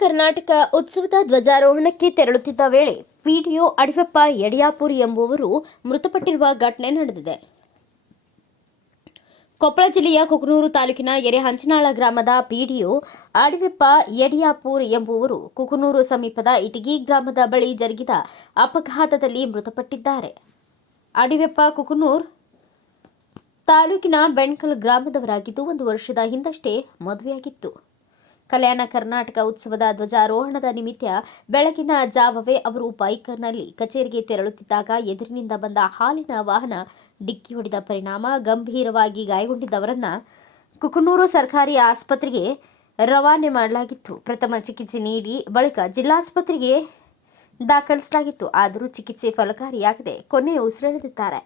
ಕರ್ನಾಟಕ ಉತ್ಸವದ ಧ್ವಜಾರೋಹಣಕ್ಕೆ ತೆರಳುತ್ತಿದ್ದ ವೇಳೆ ಪಿಡಿಒ ಅಡಿವೆಪ್ಪ ಯಡಿಯಾಪುರ್ ಎಂಬುವರು ಮೃತಪಟ್ಟಿರುವ ಘಟನೆ ನಡೆದಿದೆ. ಕೊಪ್ಪಳ ಜಿಲ್ಲೆಯ ಕುಕನೂರು ತಾಲೂಕಿನ ಎರೆಹಂಚನಾಳ ಗ್ರಾಮದ ಪಿಡಿಒ ಅಡಿವೆಪ್ಪ ಯಡಿಯಾಪುರ್ ಎಂಬುವರು ಕುಕನೂರು ಸಮೀಪದ ಇಟಗಿ ಗ್ರಾಮದ ಬಳಿ ಜರುಗಿದ ಅಪಘಾತದಲ್ಲಿ ಮೃತಪಟ್ಟಿದ್ದಾರೆ. ಅಡಿವೆಪ್ಪ ಕುಕನೂರ್ ತಾಲೂಕಿನ ಬೆಣ್ಕಲ್ ಗ್ರಾಮದವರಾಗಿದ್ದು ಒಂದು ವರ್ಷದ ಹಿಂದಷ್ಟೇ ಮದುವೆಯಾಗಿತ್ತು. ಕಲ್ಯಾಣ ಕರ್ನಾಟಕ ಉತ್ಸವದ ಧ್ವಜಾರೋಹಣದ ನಿಮಿತ್ತ ಬೆಳಗಿನ ಜಾವವೇ ಅವರು ಬೈಕರ್ನಲ್ಲಿ ಕಚೇರಿಗೆ ತೆರಳುತ್ತಿದ್ದಾಗ ಎದುರಿನಿಂದ ಬಂದ ಹಾಲಿನ ವಾಹನ ಡಿಕ್ಕಿ ಹೊಡೆದ ಪರಿಣಾಮ ಗಂಭೀರವಾಗಿ ಗಾಯಗೊಂಡಿದ್ದವರನ್ನ ಕುಕನೂರು ಸರ್ಕಾರಿ ಆಸ್ಪತ್ರೆಗೆ ರವಾನೆ ಮಾಡಲಾಗಿತ್ತು. ಪ್ರಥಮ ಚಿಕಿತ್ಸೆ ನೀಡಿ ಬಳಿಕ ಜಿಲ್ಲಾಸ್ಪತ್ರೆಗೆ ದಾಖಲಿಸಲಾಗಿತ್ತು. ಆದರೂ ಚಿಕಿತ್ಸೆ ಫಲಕಾರಿಯಾಗದೆ ಕೊನೆಯ ಉಸಿರೆಳೆದಿದ್ದಾರೆ.